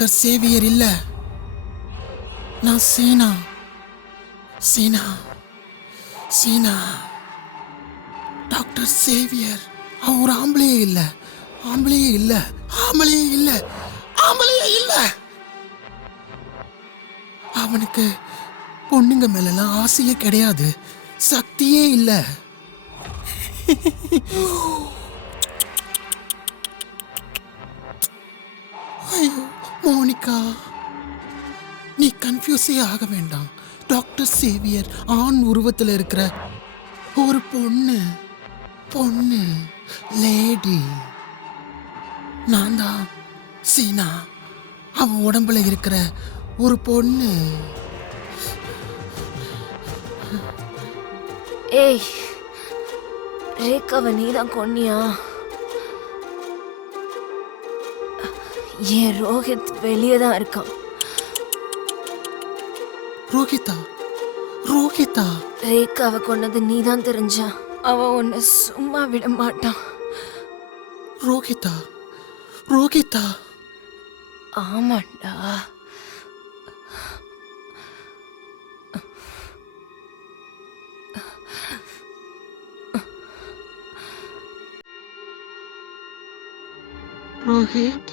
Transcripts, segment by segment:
Doctor Xavier இல்ல, நான் சீனா. சீனா சீனா doctor Xavier. அவன் ஒரு ஆம்பளையே இல்ல, ஆம்பளையே இல்ல, ஆம்பளையே இல்ல, ஆம்பளையே இல்ல. அவனுக்கு பொண்ணுங்க மேலலாம் ஆசையே கிடையாது, சக்தியே இல்ல. ஐயோ மோனிகா, நீ கன்ஃபியூஸே ஆக வேண்டாம். டாக்டர் சேவியர் ஆண் உருவத்தில் இருக்கிற ஒரு பொண்ணு, பொண்ணு, லேடி. நான் தான் சீனா, அவன் உடம்புல இருக்கிற ஒரு பொண்ணு. ஏய், ரேகாவை நீதான் கொன்னியா? ஏன் ரோஹித் வெளியே தான் இருக்கான். ரோஹிதா, ரோஹிதா. ரேகாவை கொன்னது நீதான் தெரிஞ்சா அவன் உன்னை சும்மா விட மாட்டான். ரோஹிதா, ரோஹிதா. ஆமாண்டா. ரோஹித்,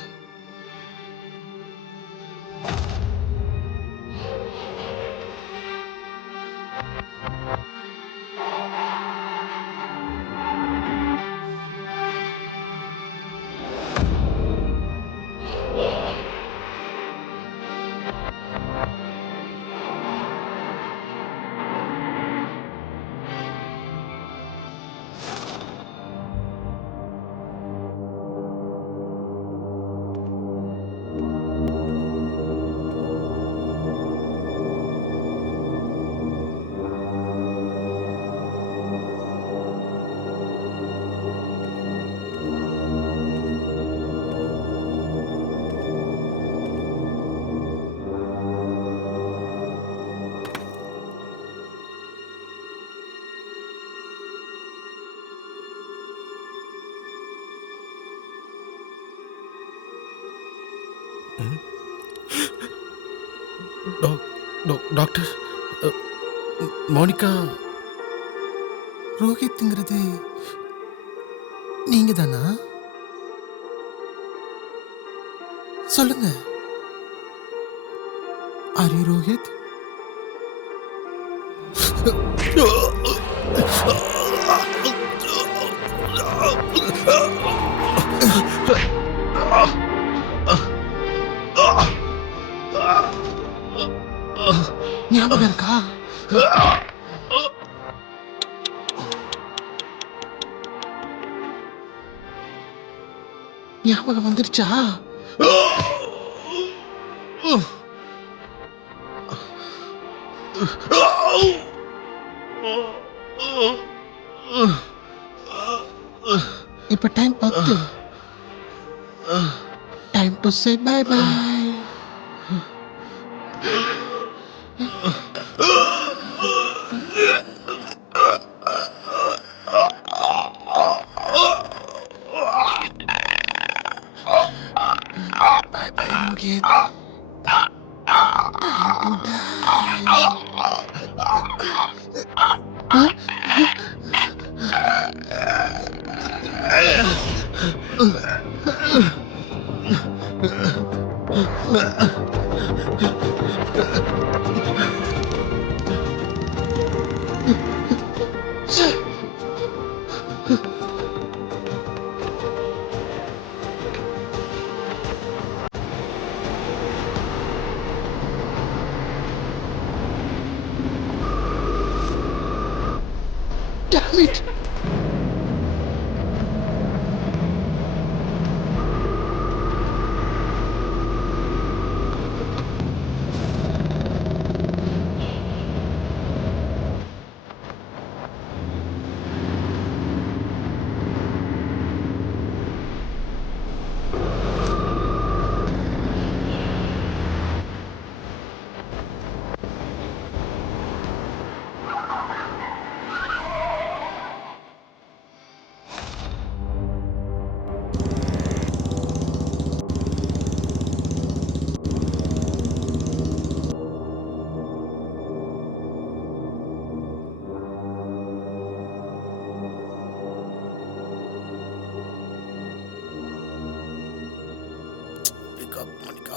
டாக்டர், மோனிகா, ரோஹித்ங்கிறது நீங்க தானா? சொல்லுங்க. Are you Rohit? ஞாபகம் இருக்கா? ஞாபகம் வந்துருச்சா? இப்ப time 10. Time to say bye bye. Bye bye Rohit. Time to die. Damn it!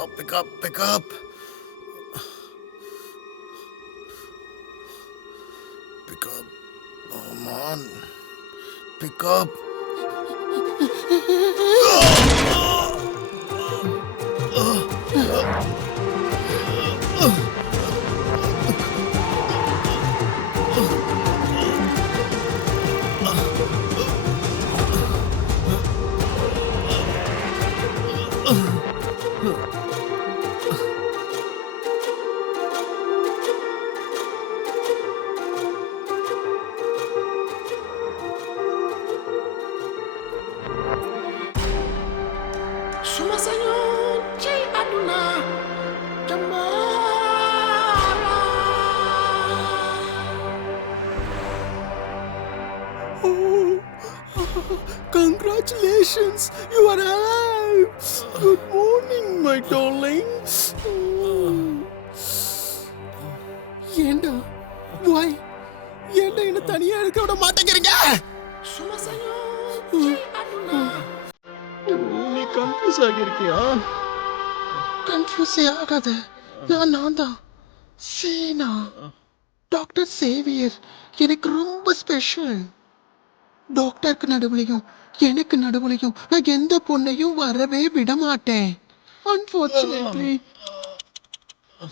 Pick up, pick up. Pick up. Come on. Pick up. Suma sañoon ci àdduna Oh, congratulations, you are alive. Good morning, my darling. ஏண்டா why ஏண்டா என்ன தனியா இருக்க விட மாட்டேங்கிறீங்க? suma sañoon ci àdduna நீ confuse ஆகிருக்கியா? கன்ஃபியூஸே ஆகாத. நான் தான் சேனா, டாக்டர் சேவியர். எனக்கு ரொம்ப ஸ்பெஷல். டாக்டருக்கு நடுவுலையும் எனக்கு நடுவுலையும் நான் எந்த பொண்ணையும் வரவே விட மாட்டேன். அன்ஃபார்ச்சுனேட்லி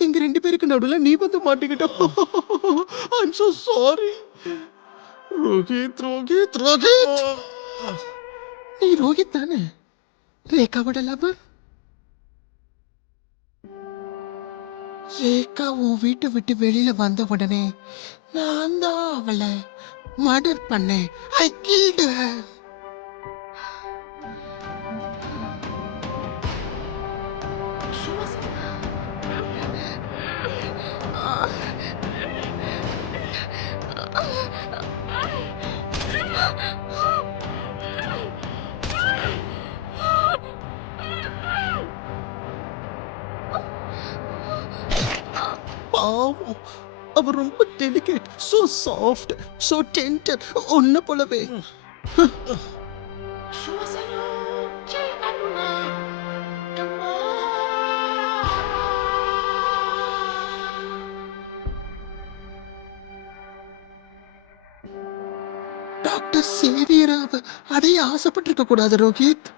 எங்க 2 பேருக்கு நடுவில் நீ வந்து மாட்டிக்கிட்ட. I'm so sorry. Rohit Rohit Rohit, நீ ரோஹித் தானே, ரேகாவோட லவர்? ரேகா உன் வீட்டை விட்டு வெளியில வந்த உடனே நான் தான் அவளை மர்டர் பண்ணேன். ஐ killed her. suma பாவம், அவ ரொம்ப delicate, so soft, so tender, உன்னை போலவே. suma sañoon ci àdduna doctor Xavier அவ அடைய ஆசைப்பட்டிருக்க கூடாது ரோஹித்.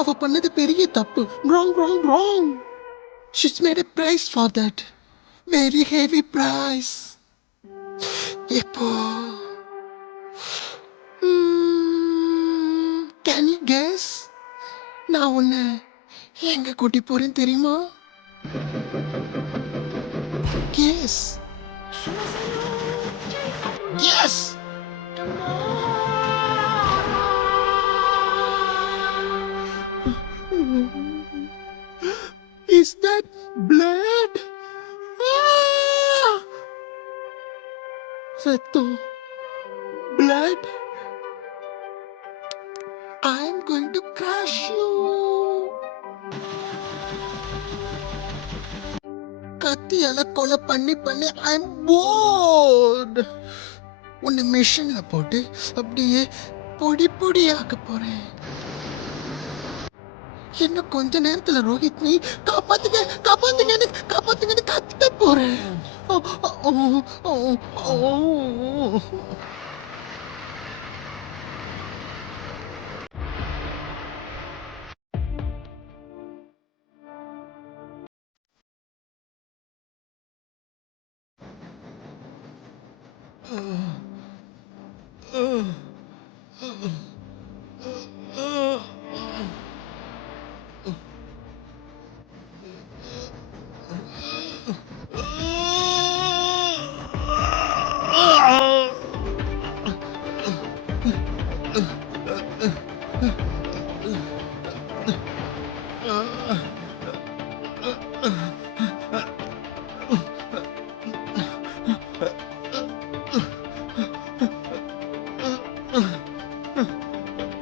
அவ பண்ணது பெரிய தப்பு. wrong wrong wrong. She's made a price for that. Very heavy price. இப்போ can you guess? நான் உன்னை எங்க கூட்டி போறேன் தெரியுமா? Guess. suma sañoon ci àdduna Yes. Is that blood? Ah! ரத்தம், blood. I'm going to crush you. கத்தியால கொலை பண்ணி பண்ணி I'm bored. உன்னை மெஷின்ல போட்டு அப்படியே பொடி பொடியாக்க போறேன். இன்னும் கொஞ்ச நேரத்துல ரோஹித் நீ காப்பாத்துங்க காப்பாத்துங்கன்னு காப்பாத்துங்கன்னு கத்த போறேன். ஓ, ஓ, ஓ, ஓ.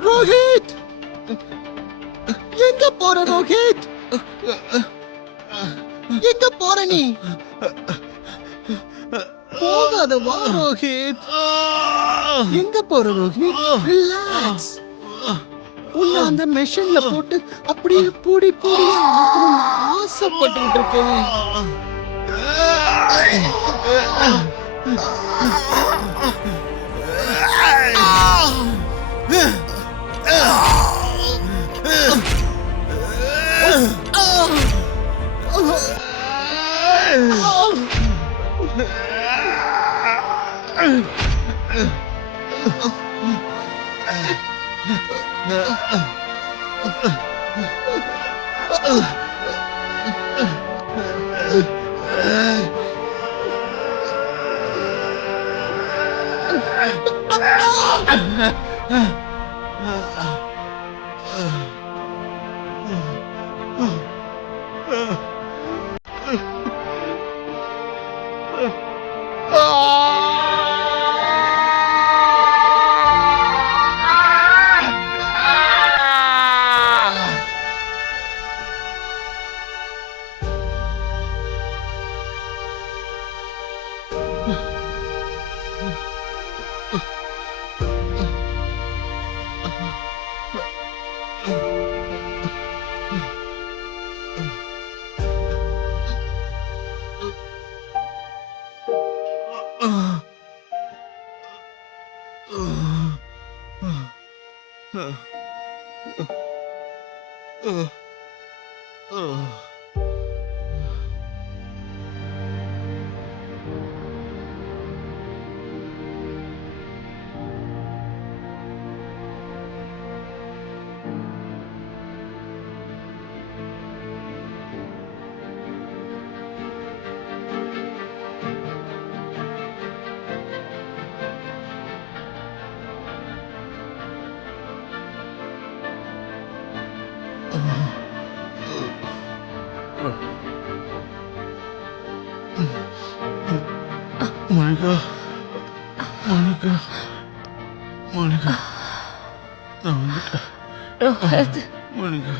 ரோஹித், எங்க போற ரோஹித்? எங்க போற நீ? போகாத வா ரோஹித். எங்க போற ரோஹித்? ரிலாக்ஸ். உன்னை அந்த மெஷின்ல போட்டு அப்படியே பூடி பூடியா ஆசைப்பட்டுக்கிட்டு இருக்கேன். Monica, Monica, Monica, நான் வந்துட்டேன். ரோஹித் Monica.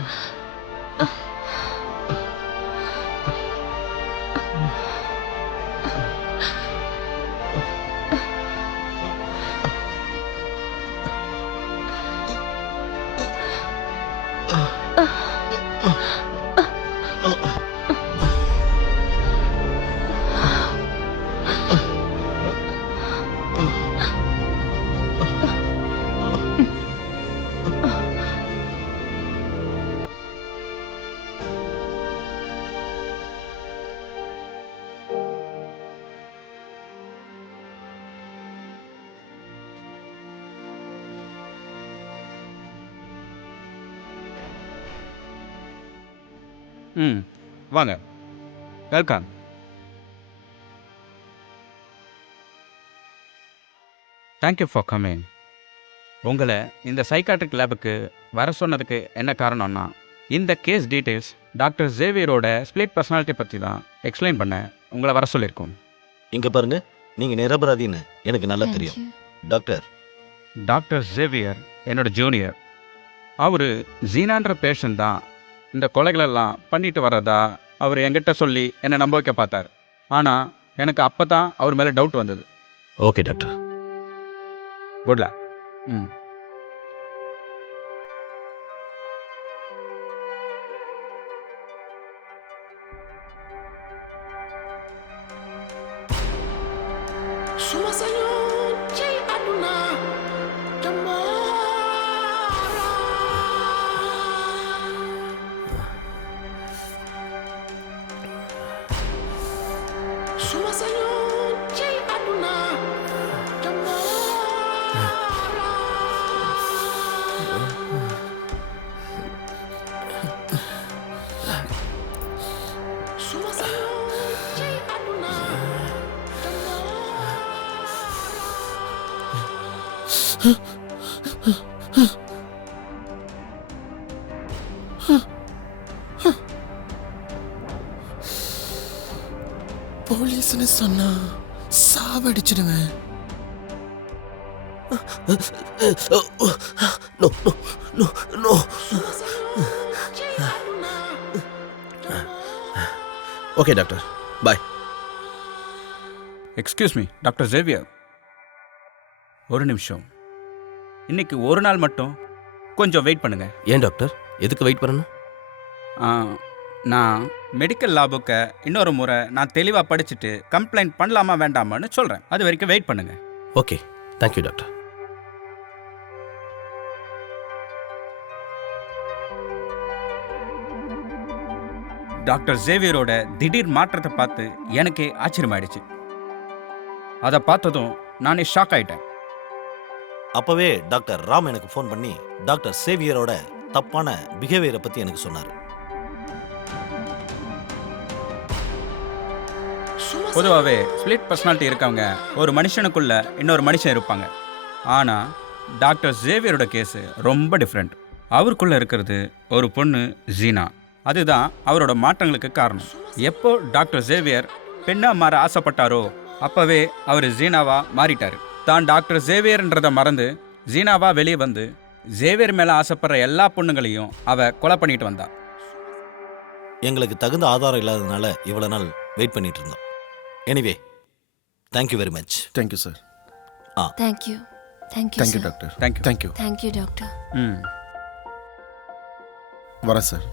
வாங்க வெல்கம். Thank you for coming. உங்களை இந்த சைக்காட்ரிக் லேபுக்கு வர சொன்னதுக்கு என்ன காரணம்னா, இந்த கேஸ் டீட்டெயில்ஸ் டாக்டர் ஜேவியரோட ஸ்பிளிட் பர்சனாலிட்டி பற்றி தான் எக்ஸ்பிளைன் பண்ண உங்களை வர சொல்லியிருக்கோம். இங்க பாருங்க, நீங்க நிரபராதின்னு எனக்கு நல்லா தெரியும் டாக்டர். டாக்டர் ஜேவியர் என்னோட ஜூனியர். அவர் ஜீனான்ற பேஷண்ட் தான் இந்த கொலைகளெல்லாம் பண்ணிட்டு வர்றதா அவர் என்கிட்ட சொல்லி என்னை நம்ப வைக்க பார்த்தார். ஆனால் எனக்கு அப்போ தான் அவர் மேலே டவுட் வந்தது. Okay doctor. Good luck. ம் Suma sañu ci aduna jamara. Suma sañu ci aduna jamara. Suma sañu ci aduna போலீஸ்னு சொன்னா சாவடிச்சிடுவேன். No no no no. Okay doctor, bye. Excuse me doctor Xavier, ஒரு நிமிஷம். இன்னைக்கு ஒரு நாள் மட்டும் கொஞ்சம் வெயிட் பண்ணுங்க. ஏன் டாக்டர், எதுக்கு வெயிட் பண்ணணும்? ஆ, நான் மெடிக்கல் லாபுக்கு இன்னொரு முறை நான் தெளிவாக படிச்சுட்டு கம்ப்ளைண்ட் பண்ணலாமா வேண்டாமான்னு சொல்கிறேன். அது வரைக்கும் வெயிட் பண்ணுங்க. Okay, thank you doctor. டாக்டர் ஜேவியரோட திடீர் மாற்றத்தை பார்த்து எனக்கே ஆச்சரியமாயிடுச்சு. அதை பார்த்ததும் நானே ஷாக் ஆயிட்டேன். அப்பவே டாக்டர் ராம் எனக்கு ஃபோன் பண்ணி டாக்டர் சேவியரோட தப்பான பிஹேவியரை பத்தி எனக்கு சொன்னார். பொதுவாகவே ஸ்பிளிட் பர்சனாலிட்டி இருக்கவங்க ஒரு மனுஷனுக்குள்ள இன்னொரு மனுஷன் இருப்பாங்க. ஆனால் டாக்டர் ஜேவியரோட கேஸு ரொம்ப டிஃப்ரெண்ட். அவருக்குள்ள இருக்கிறது ஒரு பொண்ணு ஜீனா. அதுதான் அவரோட மாற்றங்களுக்கு காரணம். எப்போ டாக்டர் ஜேவியர் பெண்ணா மாற ஆசைப்பட்டாரோ அப்பவே அவர் ஜீனாவா மாறிட்டாரு. தான் டாக்டர் ஜேவியர்ன்றதை மறந்து ஜீனாவா வெளியே வந்து ஜேவியர் மேலே ஆசைப்படுற எல்லா பொண்ணுங்களையும் அவ கொலை பண்ணிட்டு வந்தா. எங்களுக்கு தகுந்த ஆதாரம் இல்லாததுனால இவ்வளவு நாள் வெயிட் பண்ணிட்டு இருந்தோம். Anyway, thank you very much. Thank you sir. Thank you. Thank you thank you sir. Doctor. Thank you. Thank you. Thank you doctor. ம் வரேன் சார்.